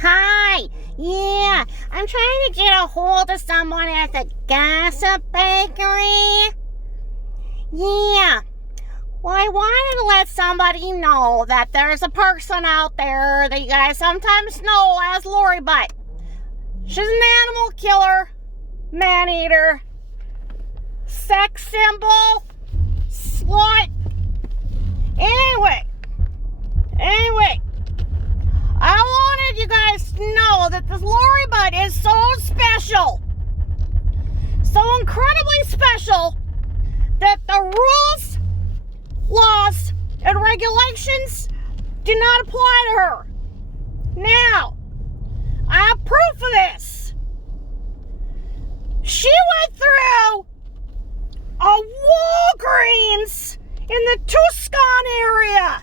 Hi. Yeah, I'm trying to get a hold of someone at the gossip bakery. Yeah. Well, I wanted to let somebody know that there's a person out there that you guys sometimes know as Lori Butt. She's an animal killer, man-eater, sex symbol, slut. Anyway, I wanted you guys to know that this Lori Butt is so special. So incredibly special that the rules, laws, and regulations do not apply to her. Now, I have proof of this. She went through a Walgreens in the Tucson area,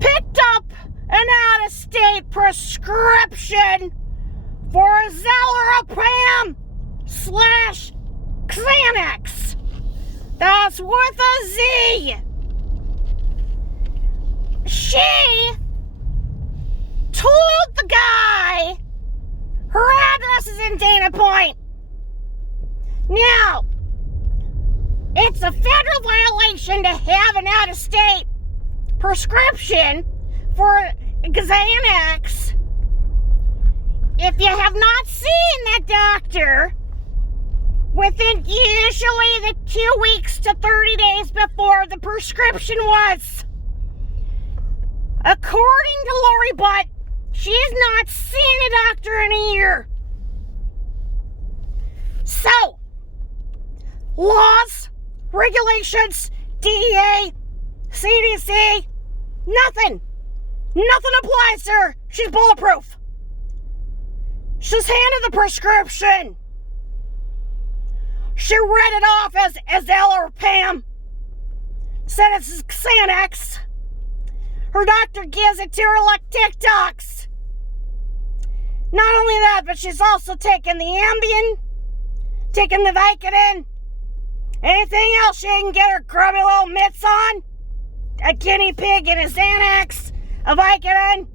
picked up an out-of-state prescription for a Xanax. That's with a Z. She told the guy her address is in Dana Point. Now, it's a federal violation to have an out-of-state prescription for Xanax if you have not seen that doctor within usually the 2 weeks to 30 days before the prescription was. According to Lori Butt, she has not seen a doctor in a year. So, laws, regulations, DEA, CDC, nothing applies to her. She's bulletproof. She's handed the prescription. She read it off as Azalor-Pam. Said it's Xanax. Her doctor gives it to her like TikToks. Not only that, but she's also taken the Ambien, taken the Vicodin, anything else she can get her grubby little mitts on. A guinea pig and a Xanax, a Vicodin.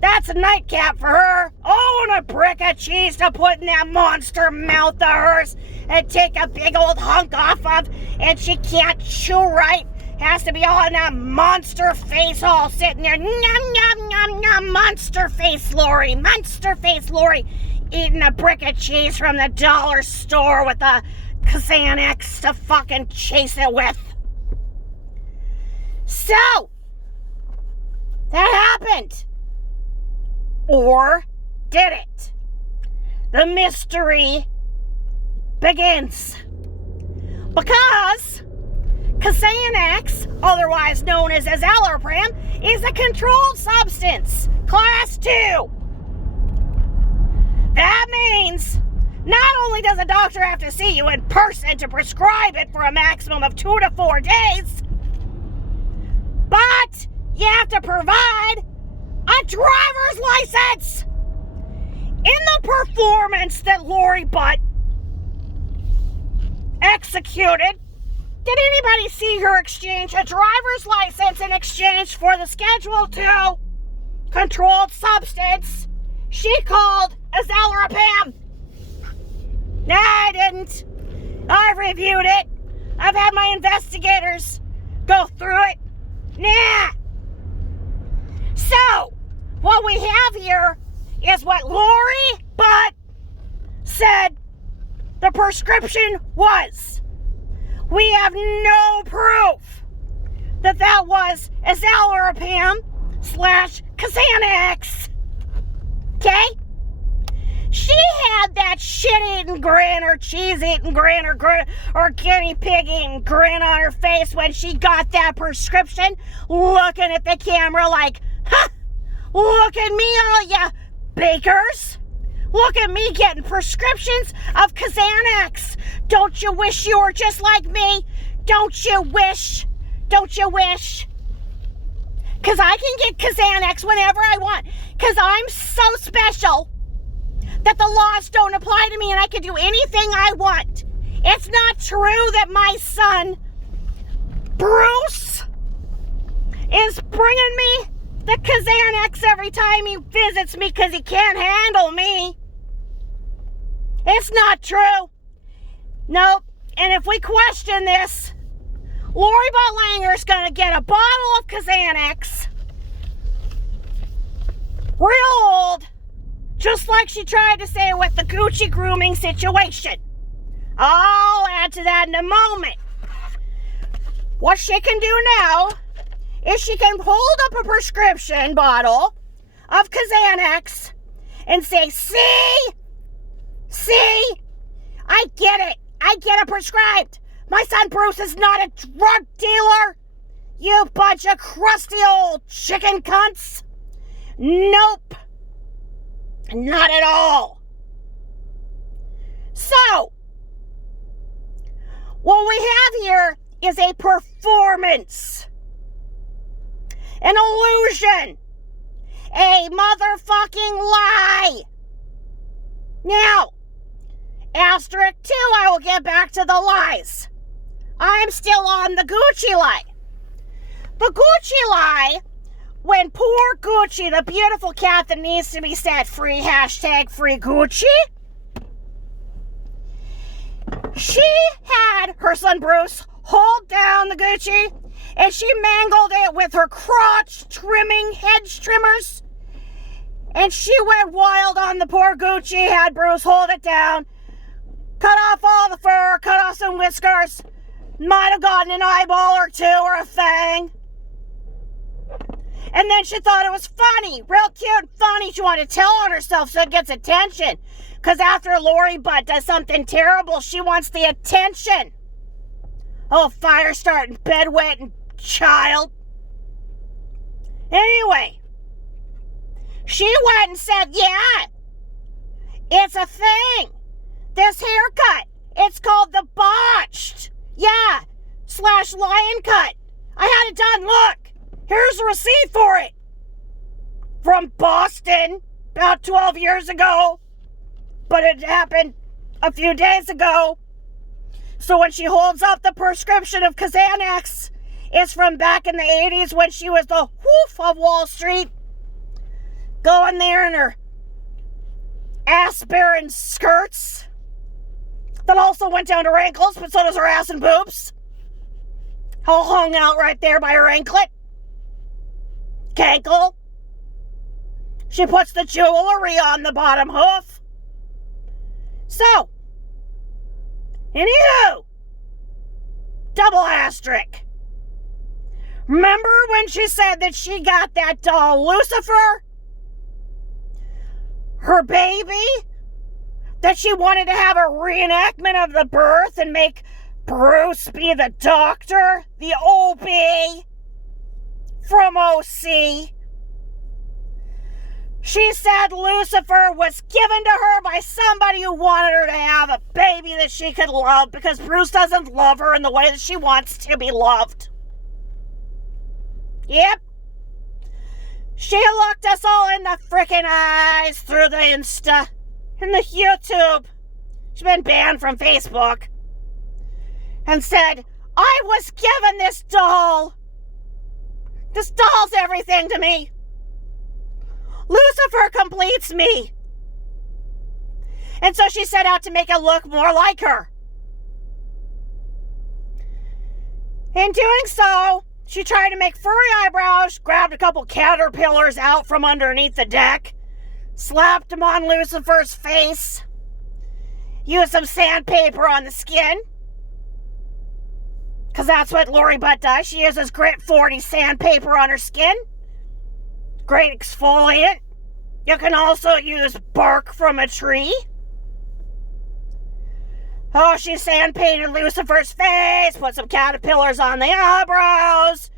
That's a nightcap for her. Oh, and a brick of cheese to put in that monster mouth of hers and take a big old hunk off of, and she can't chew right. Has to be all in that monster face, all sitting there. Nom, nom, nom, nom. Monster face Lori. Eating a brick of cheese from the dollar store with a Xanax to fucking chase it with. So, that happened. Or did it? The mystery begins. Because Xanax, otherwise known as Azalor-Pam, is a controlled substance, class 2. That means not only does a doctor have to see you in person to prescribe it for a maximum of 2 to 4 days, but you have to provide a driver's license. In the performance that Lori Butt executed, did anybody see her exchange a driver's license in exchange for the Schedule 2 controlled substance she called Azalor-Pam? Nah, I didn't. I've reviewed it. I've had my investigators go through it. Nah. So, what we have here is what Lori Butt said the prescription was. We have no proof that was Azalor-Pam / Xanax. Okay? She had that shit-eating grin or cheese-eating grin or guinea pig-eating grin on her face when she got that prescription, looking at the camera like, ha! Look at me, all ya bakers. Look at me getting prescriptions of Xanax. Don't you wish you were just like me? Don't you wish? Because I can get Xanax whenever I want. Because I'm so special that the laws don't apply to me and I can do anything I want. It's not true that my son, Bruce, is bringing me the Xanax every time he visits me because he can't handle me. It's not true. Nope. And if we question this, Lori Buttlanger's gonna get a bottle of Xanax, real old, just like she tried to say with the Gucci grooming situation. I'll add to that in a moment. What she can do now is she can hold up a prescription bottle of Xanax and say, see, I get it. I get it prescribed. My son Bruce is not a drug dealer. You bunch of crusty old chicken cunts. Nope. Not at all. So, what we have here is a performance. An illusion. A motherfucking lie. Now, asterisk 2, I will get back to the lies. I'm still on the Gucci lie. The Gucci lie, when poor Gucci, the beautiful cat that needs to be set free, #free Gucci, she had her son Bruce hold down the Gucci and she mangled it with her crotch trimming hedge trimmers. And she went wild on the poor Gucci, had Bruce hold it down, cut off all the fur, cut off some whiskers, might have gotten an eyeball or two or a fang. And then she thought it was funny, real cute and funny. She wanted to tell on herself so it gets attention. Because after Lori Butt does something terrible, she wants the attention. Oh, fire starting, bedwetting child. Anyway, she went and said, yeah, it's a thing. This haircut, it's called the botched. Yeah, /lion cut. I had it done, look. Here's a receipt for it. From Boston, about 12 years ago. But it happened a few days ago. So when she holds up the prescription of Xanax, it's from back in the 80s when she was the woof of Wall Street. Going there in her ass-bearing skirts. That also went down to her ankles, but so does her ass and boobs. All hung out right there by her anklet. Cankle. She puts the jewelry on the bottom hoof. So, anywho, double asterisk. Remember when she said that she got that doll Lucifer? Her baby? That she wanted to have a reenactment of the birth and make Bruce be the doctor, the OB from OC. She said Lucifer was given to her by somebody who wanted her to have a baby that she could love because Bruce doesn't love her in the way that she wants to be loved. Yep. She looked us all in the frickin' eyes through the Insta and the YouTube. She's been banned from Facebook. And said, I was given this doll. This doll's everything to me. Lucifer completes me. And so she set out to make it look more like her. In doing so, she tried to make furry eyebrows, grabbed a couple caterpillars out from underneath the deck, slapped them on Lucifer's face, used some sandpaper on the skin, because that's what Lori Butt does. She uses Grit 40 sandpaper on her skin. Great exfoliant. You can also use bark from a tree. Oh, she sand painted Lucifer's face, put some caterpillars on the eyebrows,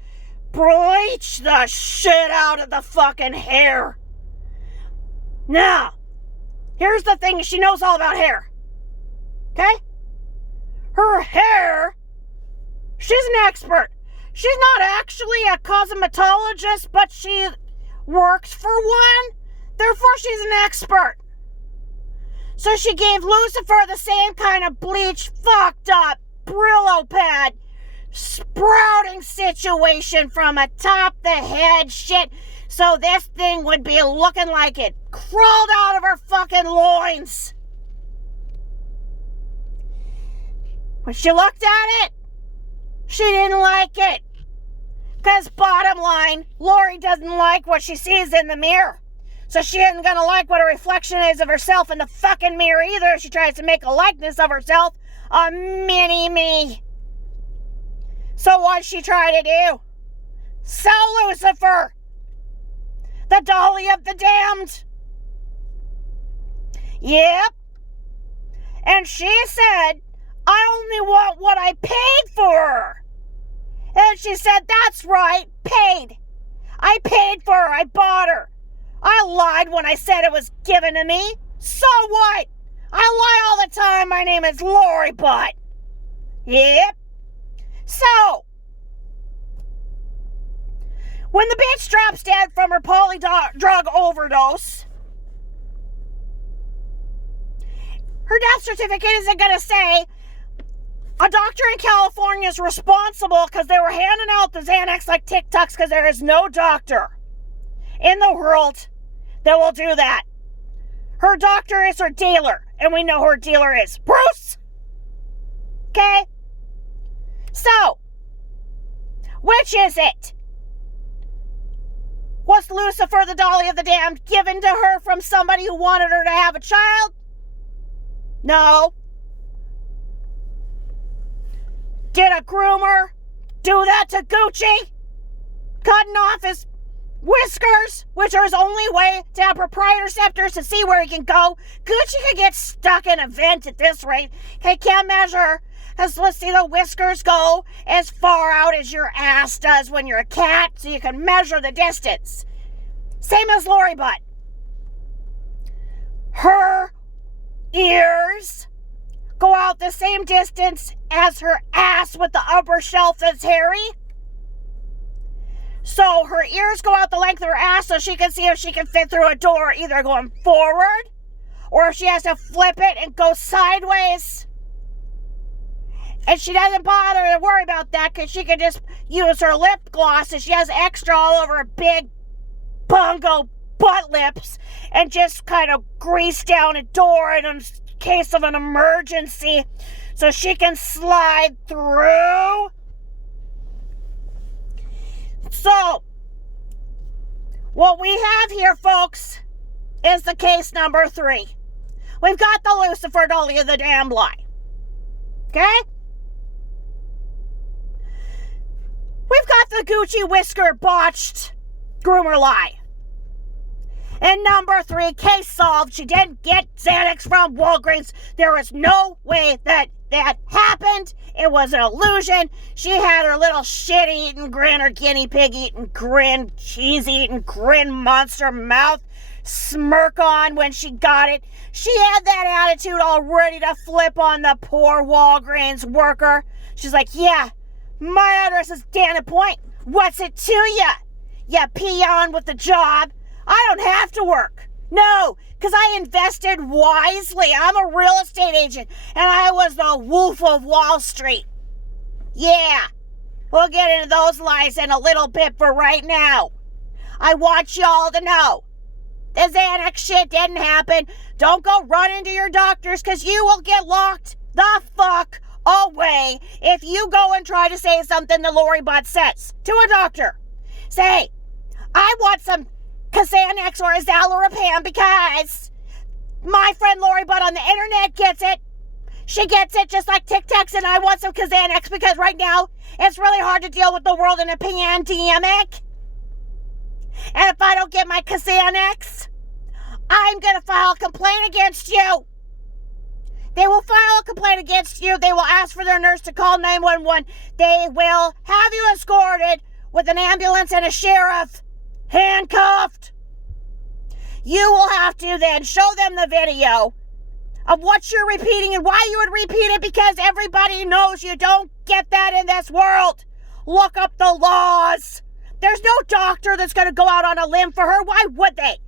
bleached the shit out of the fucking hair. Now, here's the thing, she knows all about hair. Okay? Her hair, she's an expert. She's not actually a cosmetologist, but she works for one. Therefore, she's an expert. So she gave Lucifer the same kind of bleach, fucked up Brillo pad sprouting situation from atop the head shit. So this thing would be looking like it crawled out of her fucking loins. When she looked at it, she didn't like it. Because bottom line, Lori doesn't like what she sees in the mirror. So she isn't going to like what a reflection is of herself in the fucking mirror either. She tries to make a likeness of herself, a mini-me. So what'd she try to do? Sell Lucifer, the Dolly of the damned. Yep. And she said, I only want what I paid for her. And she said, that's right, paid. I paid for her, I bought her. I lied when I said it was given to me. So what? I lie all the time. My name is Lori Butt. Yep. So, when the bitch drops dead from her drug overdose, her death certificate isn't going to say a doctor in California is responsible because they were handing out the Xanax like Tic Tacs, because there is no doctor in the world that will do that. Her doctor is her dealer, and we know who her dealer is. Bruce! Okay? So, which is it? Was Lucifer, the Dolly of the damned, given to her from somebody who wanted her to have a child? No. Did a groomer do that to Gucci? Cutting off his whiskers, which are his only way to have proprioceptors to see where he can go. Gucci can get stuck in a vent at this rate. He can't measure, because let's see, the whiskers go as far out as your ass does when you're a cat, so you can measure the distance. Same as Lori Butt. Her ears go out the same distance as her ass with the upper shelf that's hairy. So her ears go out the length of her ass so she can see if she can fit through a door, either going forward or if she has to flip it and go sideways. And she doesn't bother to worry about that because she can just use her lip gloss, and she has extra all over her big bongo butt lips, and just kind of grease down a door in case of an emergency so she can slide through. So, what we have here, folks, is the case number 3. We've got the Lucifer Dolly of the damned lie. Okay? We've got the Gucci whisker botched groomer lie. And number 3, case solved. She didn't get Xanax from Walgreens. There was no way that happened. It was an illusion. She had her little shit-eating grin, or guinea pig-eating grin, cheese-eating grin, monster mouth smirk on when she got it. She had that attitude all ready to flip on the poor Walgreens worker. She's like, yeah, my address is Dana Point. What's it to ya? Ya peon with the job. I don't have to work. No, because I invested wisely. I'm a real estate agent, and I was the Wolf of Wall Street. Yeah, we'll get into those lies in a little bit, but right now, I want y'all to know the Xanax shit didn't happen. Don't go running to your doctors, because you will get locked the fuck away if you go and try to say something the Lori Butt says to a doctor. Say, I want some Xanax or a Zalorapam because my friend Lori Butt on the internet gets it. She gets it just like Tic Tacs, and I want some Xanax because right now it's really hard to deal with the world in a pandemic. And if I don't get my Xanax, I'm going to file a complaint against you. They will file a complaint against you. They will ask for their nurse to call 911. They will have you escorted with an ambulance and a sheriff, handcuffed. You will have to then show them the video of what you're repeating and why you would repeat it, because everybody knows you don't get that in this world. Look up the laws. There's no doctor that's going to go out on a limb for her. Why would they?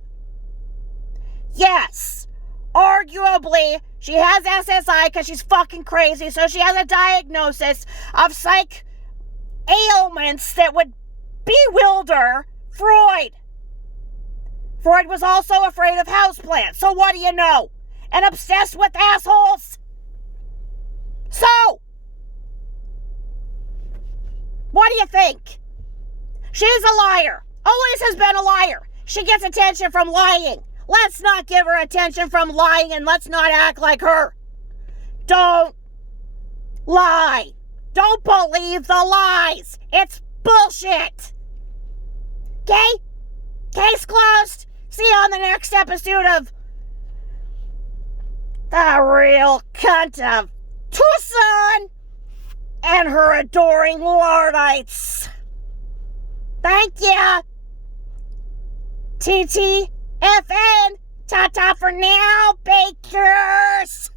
Yes, arguably, she has SSI because she's fucking crazy, so she has a diagnosis of ailments that would bewilder Freud. Freud was also afraid of houseplants. So what do you know? And obsessed with assholes. So, what do you think? She's a liar. Always has been a liar. She gets attention from lying. Let's not give her attention from lying, and let's not act like her. Don't lie. Don't believe the lies. It's bullshit. Okay? Case closed. See you on the next episode of The Real Cunt of Tucson and her adoring Lordites. Thank you. TTFN. Ta-ta for now, bakers.